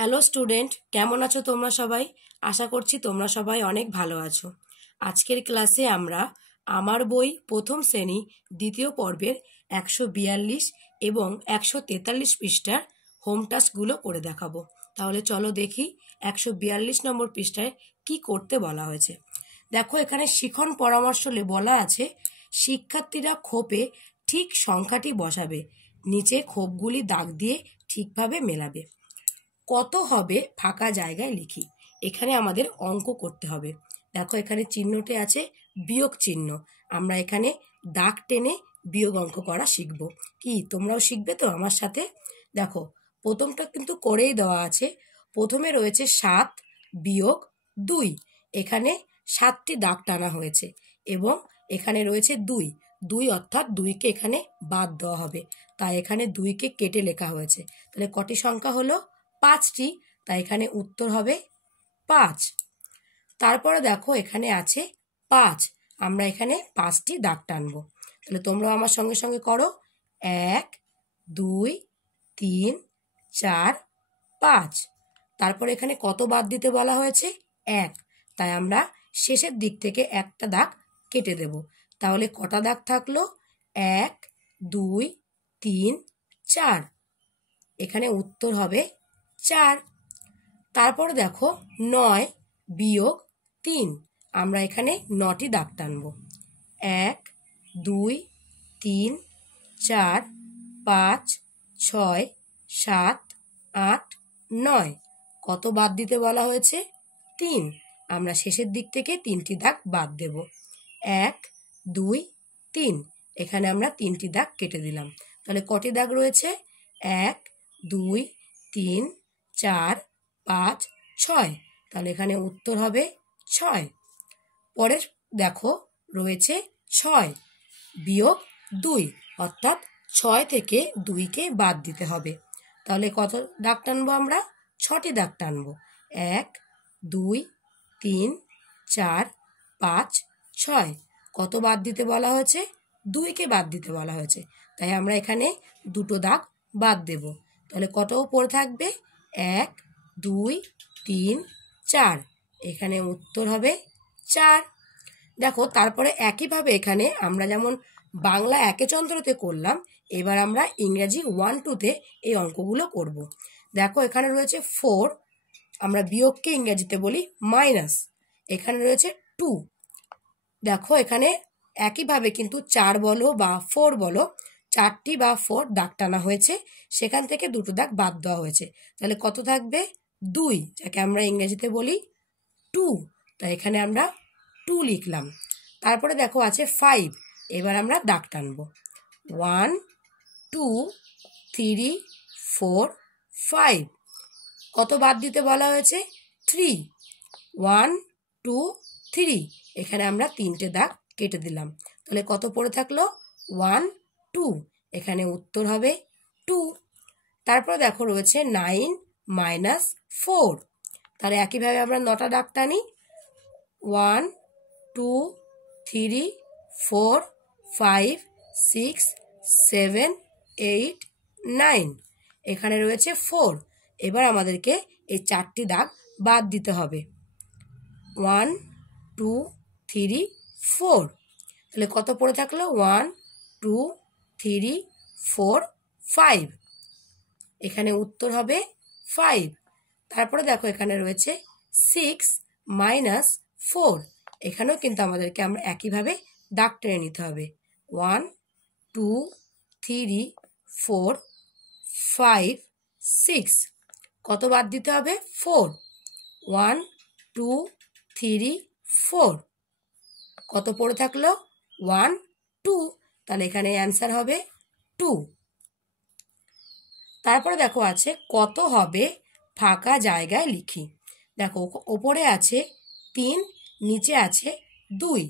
Hello student, কেমন আছো তোমরা সবাই? আশা করছি তোমরা সবাই অনেক ভালো আছো। আজকের ক্লাসে আমরা আমার বই প্রথম শ্রেণী দ্বিতীয় পর্বের 142 এবং 143 পৃষ্ঠার হোম টাস্কগুলো করে দেখাবো। তাহলে চলো দেখি 142 নম্বর পৃষ্ঠায় কি করতে বলা হয়েছে। দেখো, এখানে শিখন পরামর্শলে বলা আছে শিক্ষার্থীরা খোপে ঠিক সংখ্যাটি বসাবে, নিচে খোপগুলি দাগ দিয়ে ঠিকভাবে মেলাবে। কত হবে ফাঁকা জায়গায় লিখি। এখানে আমাদের অঙ্ক করতে হবে। দেখো, এখানে চিহ্নটি আছে বিয়োগ চিহ্ন। আমরা এখানে দাগ টেনে বিয়োগ অঙ্ক করা শিখব। কি তোমরাও শিখবে তো আমার সাথে? দেখো, প্রথমটা কিন্তু করেই দেওয়া আছে। প্রথমে রয়েছে 7 বিয়োগ 2। এখানে 7টি দাগ টানা হয়েছে এবং এখানে রয়েছে 2 2 অর্থাৎ 2কে এখানে বাদ দেওয়া হবে, তাই এখানে 2কে কেটে লেখা হয়েছে। তাহলে কটি সংখ্যা হলো? 5টি, তাই এখানে উত্তর হবে 5। তারপরে দেখো, এখানে আছে 5। আমরা এখানে 5টি দাগ টানবো। তাহলে তোমরা আমার সঙ্গে সঙ্গে করো। 1 2 3 4 5। তারপর এখানে কত বাদ দিতে বলা হয়েছে? 1, তাই আমরা শেষের দিক থেকে একটা দাগ কেটে দেব। তাহলে কটা দাগ থাকলো? 1 2 3 4। এখানে উত্তর হবে 4। তারপর দেখো 9 বিয়োগ 3। আমরা এখানে 9টি দাগ টানব। 1 2 3 4 5 6 7 8 9। কত বাদ দিতে বলা হয়েছে? 3। আমরা শেষের দিক থেকে 3টি দাগ বাদ দেব। 1 2 3। এখানে আমরা 3টি দাগ কেটে দিলাম। তাহলে কটি দাগ রয়েছে? 1 2 3 4 5 6। তাহলে এখানে উত্তর হবে 6। পরের দেখো রয়েছে 6 বিয়োগ 2, অর্থাৎ 6 থেকে 2কে বাদ দিতে হবে। তাহলে কত দাগ টানবো? আমরা 6টি দাগ টানবো। 1 2 3 4 5 6। কত বাদ দিতে বলা হয়েছে? 2কে বাদ দিতে বলা হয়েছে, তাই আমরা এখানে দুটো দাগ বাদ দেব। তাহলে কত পড়ে থাকবে? 1 2 3 4। এখানে উত্তর হবে 4। দেখো, তারপরে একইভাবে এখানে আমরা যেমন বাংলা একে চন্দ্রতে করলাম, এবার আমরা ইংরেজি 1 2-তে এই অঙ্কগুলো করব। দেখো, এখানে রয়েছে 4। আমরা বিয়োগকে ইংরেজিতে বলি মাইনাস। এখানে রয়েছে 2। দেখো, এখানে একইভাবে কিন্তু 4 বলো বা 4 বলো, 4টি বা 4 দাগ টানা হয়েছে, সেখান থেকে দুটো দাগ বাদ দেওয়া হয়েছে। তাহলে কত থাকবে? 2, যাকে আমরা ইংরেজিতে বলি 2। তাই এখানে আমরা 2 লিখলাম। তারপরে দেখো আছে 5। এবার আমরা দাগ টানবো। 1 2 3 4 5। কত বাদ দিতে বলা হয়েছে? 3। 1 2 3। এখানে আমরা 3টে দাগ কেটে দিলাম। তাহলে কত পড়ে থাকলো? 1 2। এখানে উত্তর হবে 2। তারপর দেখো রয়েছে 9 মাইনাস 4। তাহলে একইভাবে আমরা 9টা দাগ টানি। 1 2 3 4 5 6 7 8 9। এখানে রয়েছে 4। এবার আমাদেরকে এই 4টি দাগ বাদ দিতে হবে। 1 2 3 4। তাহলে কত পড়ে থাকলো? 1 2 3 4 5। এখানে উত্তর হবে 5। তারপরে দেখো, এখানে রয়েছে 6 মাইনাস 4। এখানেও কিন্তু আমাদেরকে আমরা একইভাবে দাগ টেনে নিতে হবে। 1 2 3 4 5 6। কত বাদ দিতে হবে? 4। 1 2 3 4। কত পড়ে থাকলো? 1 2। তাহলে এখানে অ্যান্সার হবে 2। তারপরে দেখো আছে কত হবে ফাঁকা জায়গায় লিখি। দেখো, ওপরে আছে 3, নিচে আছে 2।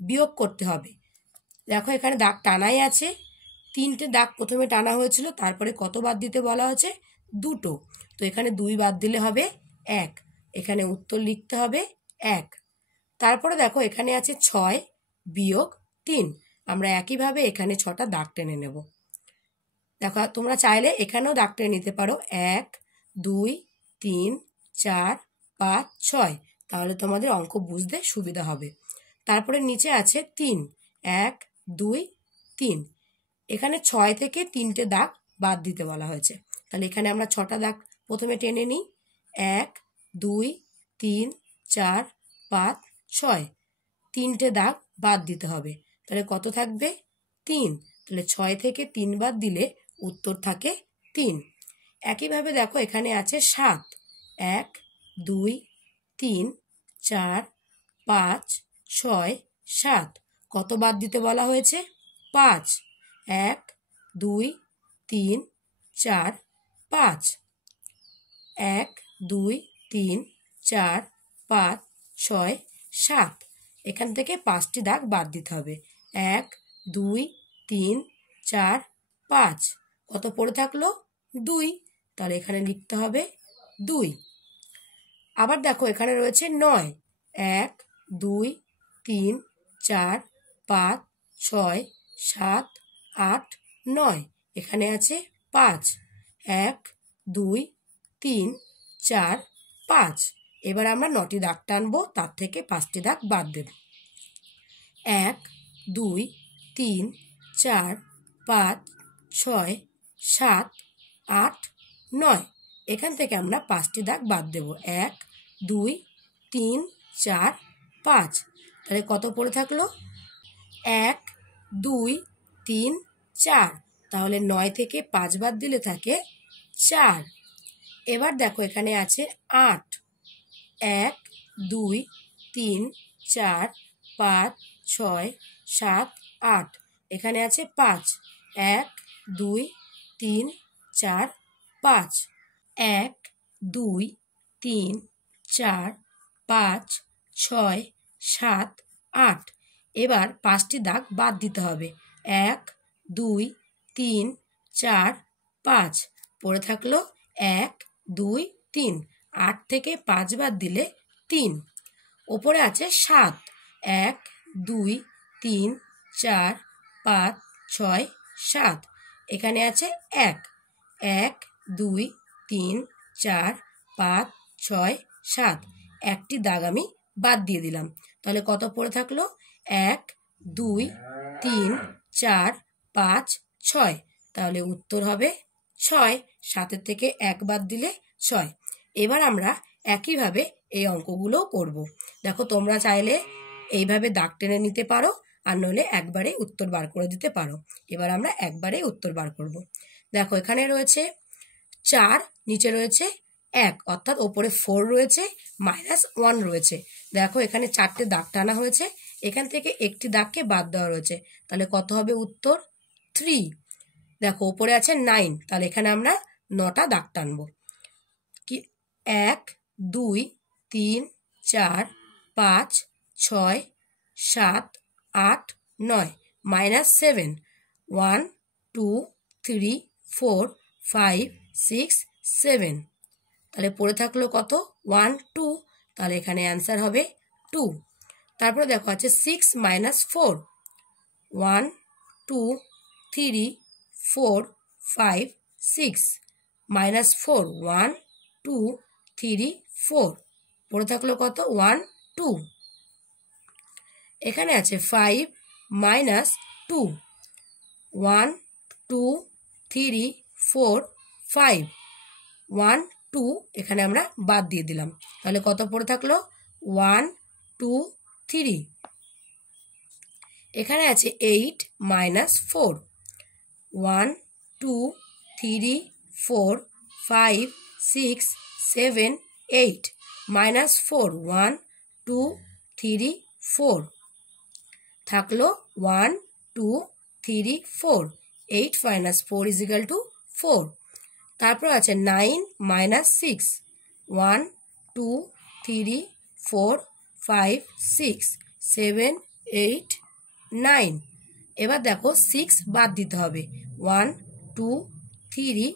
বিয়োগ করতে হবে। দেখো, এখানে দাগ টানাই আছে। 3টে দাগ প্রথমে টানা হয়েছিল, তারপরে কত বাদ দিতে বলা হয়েছে? 2টো। তো এখানে 2 বাদ দিলে হবে 1। এখানে উত্তর লিখতে হবে 1। তারপরে দেখো, এখানে আছে 6 বিয়োগ 3। আমরা একইভাবে এখানে 6টা দাগ টেনে নেব। দেখো, তোমরা চাইলে এখানেও দাগ টেনে নিতে পারো। 1 2 3 4 5 6। তাহলে তোমাদের অঙ্ক বুঝতে সুবিধা হবে। তারপরে নিচে আছে 3 1 2 3। এখানে 6 থেকে 3টে দাগ বাদ দিতে বলা হয়েছে। তাহলে এখানে আমরা 6টা দাগ প্রথমে টেনে নিই। 1 2 3 4 5 6। 3টে দাগ বাদ দিতে হবে। তাহলে কত থাকবে? 3। তাহলে 6 থেকে 3 বাদ দিলে উত্তর থাকে 3। একইভাবে দেখো এখানে আছে 7 1 2 3 4 5 6 7। কত বাদ দিতে বলা হয়েছে? 5। 1 2 3 4 5। 1 2 3 4 5 6 7। এখান থেকে 5টি দাগ বাদ দিতে হবে। 1 2 3 4 5। কত পড়ে থাকলো? 2। তাহলে এখানে লিখতে হবে 2। আবার দেখো এখানে রয়েছে 9 1 2 3 4 5 6 7 8 9। এখানে আছে 5 1 2 3 4 5। এবার আমরা 9টি দাগ টানবো, তার থেকে 5টি দাগ বাদ দেব। 1 2 3 4 5 6 7 8 9। এখান থেকে আমরা 5টি দাগ বাদ দেব। 1 2 3 4 5। তাহলে কত পড়ে থাকলো? 1 2 3 4। তাহলে 9 থেকে 5 বাদ দিলে থাকে 4। এবার দেখো এখানে আছে 8 1 2 3 4 5 6 7 8। এখানে আছে 5 1 2 3 4 5। 1 2 3 4 5 6 7 8। এবার 5টি দাগ বাদ দিতে হবে। 1 2 3 4 5। পড়ে থাকলো 1 2 3। 8 থেকে 5 বাদ দিলে 3। ওপরে আছে 7 1 2 3 4 5 6 7। এখানে আছে 1 1 2 3 4 5 6 7। একটি দাগ আমি বাদ দিয়ে দিলাম। তাহলে কত পড়ে থাকলো? 1 2 3 4 5 6। তাহলে উত্তর হবে 6। 7 থেকে 1 বাদ দিলে 6। এবার আমরা একইভাবে এই অঙ্কগুলোও করব। দেখো তোমরা চাইলে এইভাবে দাগ টেনে নিতে পারো, আর নইলে একবারে উত্তর বার করে দিতে পারো। এবার আমরা একবারে উত্তর বার করব। দেখো এখানে রয়েছে 4, নিচে রয়েছে 1, অর্থাৎ ওপরে 4 রয়েছে, -1 রয়েছে। দেখো এখানে 4টে দাগ টানা হয়েছে, এখান থেকে একটি দাগকে বাদ দেওয়া রয়েছে। তাহলে কত হবে উত্তর? 3। দেখো ওপরে আছে 9, তাহলে এখানে আমরা 9টা দাগ টানবো। কি 1 2 3 4 5 6 7 8 9 -7 1 2 3 4 5 6 7। তাহলে পড়ে থাকলো কত? 1 2। তাহলে এখানে অ্যান্সার হবে 2। তারপরে দেখো আছে 6 -4 1 2 3 4 5 6 -4 1 2 3 4। পড়ে থাকলো কত? 1 2। এখানে আছে 5 -2 1 2 3 4 5 1 2। এখানে আমরা বাদ দিয়ে দিলাম। তাহলে কত পড়ে থাকলো? 1 2 3। এখানে আছে 8 -4 1 2 3 4 5 6 7 8 -4 1 2 3 4। থাকলো 1 2 3 4। 8 - 4 = 4। তারপর আছে 9 -6 1 2 3 4 5 6 7 8 9। এবার দেখো 6 বাদ দিতে হবে। 1 2 3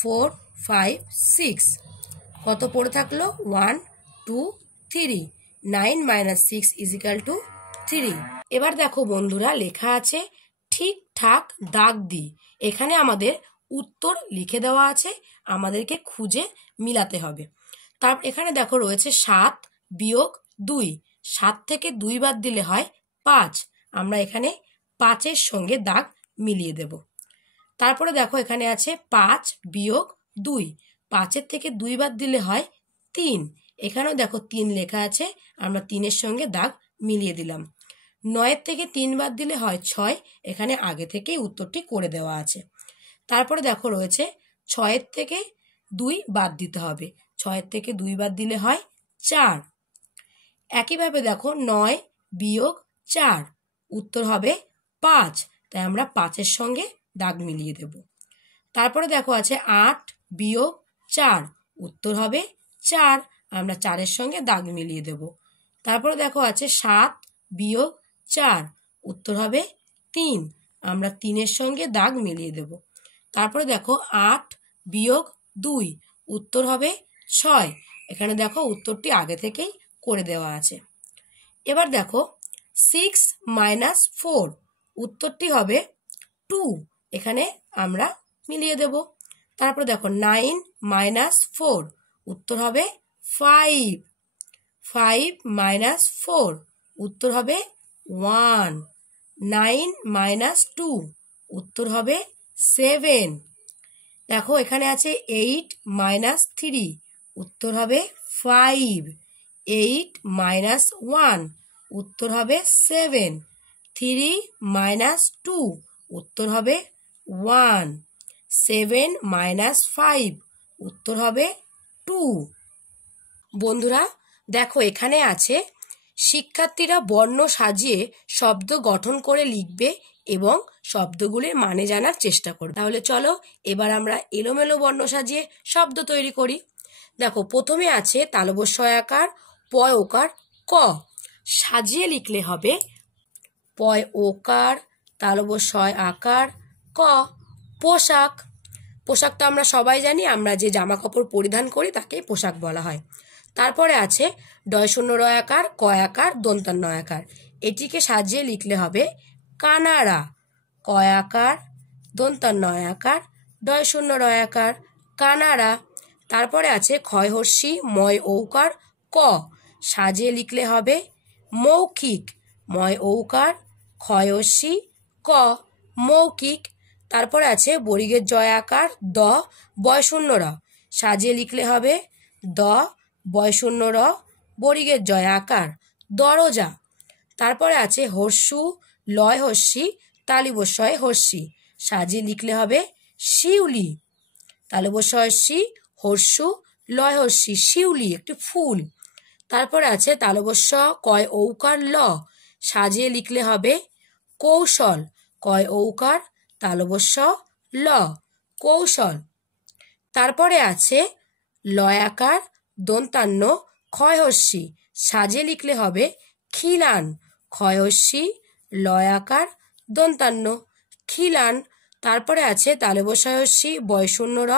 4 5 6। কত পড়ে থাকলো? 1 2 3। 9 - 6 = 3। এবার দেখো বন্ধুরা, লেখা আছে ঠিকঠাক দাগ দিই। এখানে আমাদের উত্তর লিখে দেওয়া আছে, আমাদেরকে খুঁজে মিলাতে হবে। তার এখানে দেখো রয়েছে 7 বিয়োগ 2, 7 থেকে 2 বাদ দিলে হয় 5, আমরা এখানে 5-এর সঙ্গে দাগ মিলিয়ে দেব। তারপরে দেখো এখানে আছে 5 বিয়োগ 2, 5-এর থেকে 2 বাদ দিলে হয় 3, এখানেও দেখো 3 লেখা আছে, আমরা 3-এর সঙ্গে দাগ মিলিয়ে দিলাম। 9-এর থেকে 3 বাদ দিলে হয় 6, এখানে আগে থেকেই উত্তরটি করে দেওয়া আছে। তারপরে দেখো রয়েছে 6-এর থেকে 2 বাদ দিতে হবে, 6-এর থেকে 2 বাদ দিলে হয় 4। একইভাবে দেখো 9 বিয়োগ 4, উত্তর হবে 5, তাই আমরা 5-এর সঙ্গে দাগ মিলিয়ে দেব। তারপরে দেখো আছে 8 বিয়োগ 4, উত্তর হবে 4, আমরা 4-এর সঙ্গে দাগ মিলিয়ে দেব। তারপরে দেখো আছে 7 বিয়োগ 4, উত্তর হবে 3, আমরা 3-এর সঙ্গে দাগ মিলিয়ে দেব। তারপরে দেখো 8 বিয়োগ 2, উত্তর হবে 6, এখানে দেখো উত্তরটি আগে থেকেই করে দেওয়া আছে। এবার দেখো 6 মাইনাস 4, উত্তরটি হবে 2, এখানে আমরা মিলিয়ে দেব। তারপরে দেখো 9 মাইনাস 4, উত্তর হবে 5, 5 মাইনাস 4, উত্তর হবে 1, 9 মাইনাস 2, উত্তর হবে 7। দেখো এখানে আছে 8 মাইনাস 3, উত্তর হবে 5, 8 মাইনাস 1, উত্তর হবে 7, 3 মাইনাস 2, উত্তর হবে 1, 7 মাইনাস 5, উত্তর হবে 2। বন্ধুরা দেখো এখানে আছে শিক্ষার্থীরা বর্ণ সাজিয়ে শব্দ গঠন করে লিখবে এবং শব্দগুলির মানে জানার চেষ্টা করবে। তাহলে চলো এবার আমরা এলোমেলো বর্ণ সাজিয়ে শব্দ তৈরি করি। দেখো প্রথমে আছে তালব্য আকার পয় ওকার ক, সাজিয়ে লিখলে হবে পয় ওকার তালব্য আকার ক। পোশাক, পোশাক তো আমরা সবাই জানি, আমরা যে জামা কাপড় পরিধান করি তাকে পোশাক বলা হয়। তারপরে আছে ডয় শূন্য র আকার ক আকার দন্তান্ন আকার, এটিকে সাজিয়ে লিখলে হবে কানাড়া, ক আকার দন্তান্ন আকার ডয় শূন্য র আকার কানাড়া। তারপরে আছে ক্ষয় হর্ষি ময় ঔকার ক, সাজিয়ে লিখলে হবে মৌখিক, ময় ঔকার ক্ষয় হর্ষি ক মৌখিক। তারপরে আছে বর্গের জয় আকার দ বয় শূন্য র, সাজিয়ে লিখলে হবে দ বয় শূন্য র বর্গের জয় আকার দরজা। তারপরে আছে হর্ষু লয় হর্ষি তালিবস্বয় হর্ষি, সাজিয়ে লিখলে হবে শিউলি, তালব্য শি হর্ষু লয় হর্ষি শিউলি একটি ফুল। তারপরে আছে তালব্য কয় ঔকার ল, সাজিয়ে লিখলে হবে কৌশল, কয় ঔকার তালব্য ল কৌশল। তারপরে আছে লয় আকার দন্তান্ন ক্ষয় হর্ষি, সাজিয়ে লিখলে হবে খিলান, ক্ষয় হর্ষি লয় আকার দন্তান্ন খিলান। তারপরে আছে তালব্য হর্ষি বয় শূন্য র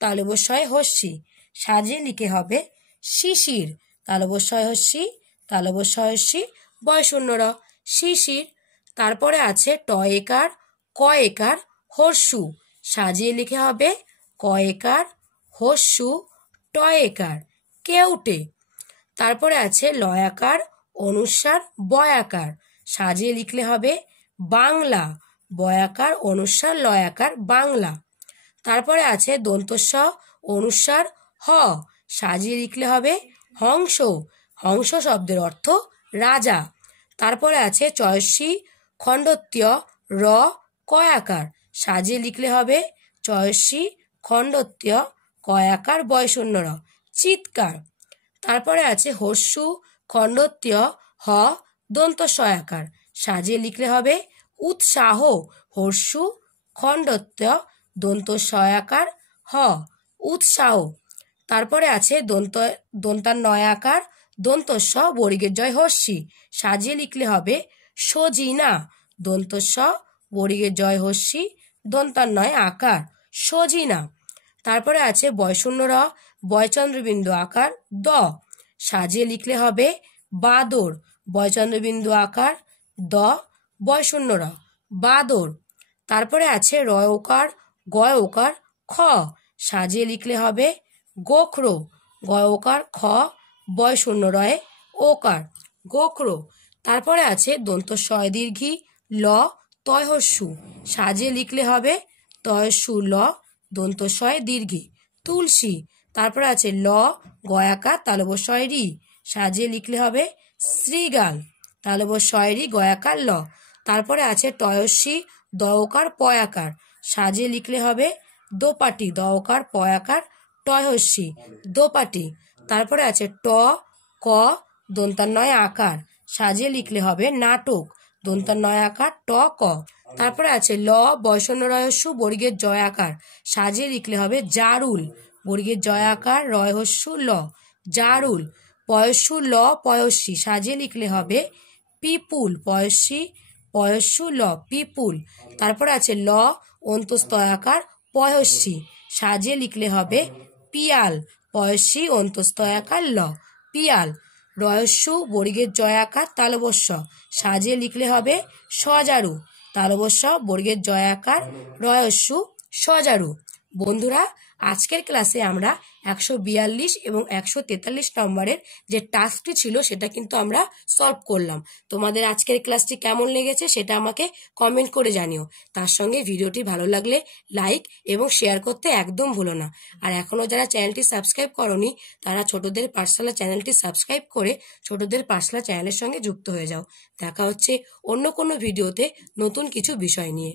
তালব্য হর্ষি, সাজিয়ে লিখে হবে শিশির, তালব্য হর্ষি তালব্য হর্ষি বয় শূন্য র শিশির। তারপরে আছে ট একার ক একার হর্ষু, সাজিয়ে লিখে হবে ক একার হর্ষু ট একার কেউটে। তারপরে আছে লয় আকার অনুস্বার বয় আকার, সাজিয়ে লিখলে হবে বাংলা, বয় আকার অনুস্বার লয় আকার বাংলা। তারপরে আছে দন্তস্ব অনুস্বার হ, সাজিয়ে লিখলে হবে হংস, হংস শব্দের অর্থ রাজা। তারপরে আছে চয়সী খণ্ডত্য র কয় আকার, সাজিয়ে লিখলে হবে চয়সী খণ্ডত্য কয় আকার বয় শূন্য র চিৎকার। তারপরে আছে হর্ষু খণ্ডত্য হ দন্ত আকার, সাজিয়ে লিখলে হবে উৎসাহ, হর্ষু খণ্ডত্য দন্ত আকার হ উৎসাহ। তারপরে আছে দন্তান্ন আকার দন্ত বর্গের জয় হর্ষি, সাজিয়ে লিখলে হবে সজিনা, দন্ত বর্গের জয় হর্ষি দন্তান্নয় আকার সজিনা। তারপরে আছে বয় শূন্য র বয়চন্দ্রবিন্দু আকার দ, সাজিয়ে লিখলে হবে বাদর, বয়চন্দ্রবিন্দু আকার দ বয় শূন্য র বাদর। তারপরে আছে রয় ওকার গয় ওকার খ, সাজিয়ে লিখলে হবে গোখরো, গয়কার খ বয় শূন্য রয়ে ওকার গোখরো। তারপরে আছে দন্ত শয় দীর্ঘি ল তয়হস্যু, সাজিয়ে লিখলে হবে তয়স্যু ল দন্ত শয় দীর্ঘি তুলসী। তারপরে আছে ল গয়াকার তালবস্বয় রি, সাজিয়ে লিখলে হবে শ্রীগাল তালবস্বয় রি গয়াকার ল। তারপরে আছে টয়স্বী দয়কার পয়াকার, সাজিয়ে লিখলে হবে দোপাটি দয়কার পয়াকার টয়স্বী দোপাটি। তারপরে আছে ট ক দন্তান্নয় আকার, সাজিয়ে লিখলে হবে নাটক দন্তান্নয় আকার ট ক। তারপরে আছে ল বয়সন্য রয়স্যু বর্গের জয় আকার, সাজিয়ে লিখলে হবে জারুল বর্গের জয় আকার রয়স্যু ল জারুল। পয়স্যু ল পয়স্যী, সাজিয়ে লিখলে হবে পিপুল পয়স্যী পয়স্যু ল পিপুল। তারপরে আছে ল অন্তস্তয়াকার পয়স্যী, সাজিয়ে লিখলে হবে পিয়াল পয়স্যী অন্তস্তয়াকার ল পিয়াল। রয়স্যু বর্গের জয়াকার তালবস্য, সাজিয়ে লিখলে হবে সজারু তালবস্য বর্গের জয়াকার রয়স্যু সজারু। বন্ধুরা, আজকের ক্লাসে আমরা 142 এবং 143 নম্বরের যে টাস্কটি ছিল সেটা কিন্তু আমরা সলভ করলাম। তোমাদের আজকের ক্লাসটি কেমন লেগেছে সেটা আমাকে কমেন্ট করে জানিও। তার সঙ্গে ভিডিওটি ভালো লাগলে লাইক এবং শেয়ার করতে একদম ভুলো না। আর এখনও যারা চ্যানেলটি সাবস্ক্রাইব করনি তারা ছোটদের পাঠশালা চ্যানেলটি সাবস্ক্রাইব করে ছোটদের পাঠশালা চ্যানেলের সঙ্গে যুক্ত হয়ে যাও। দেখা হচ্ছে অন্য কোনো ভিডিওতে নতুন কিছু বিষয় নিয়ে।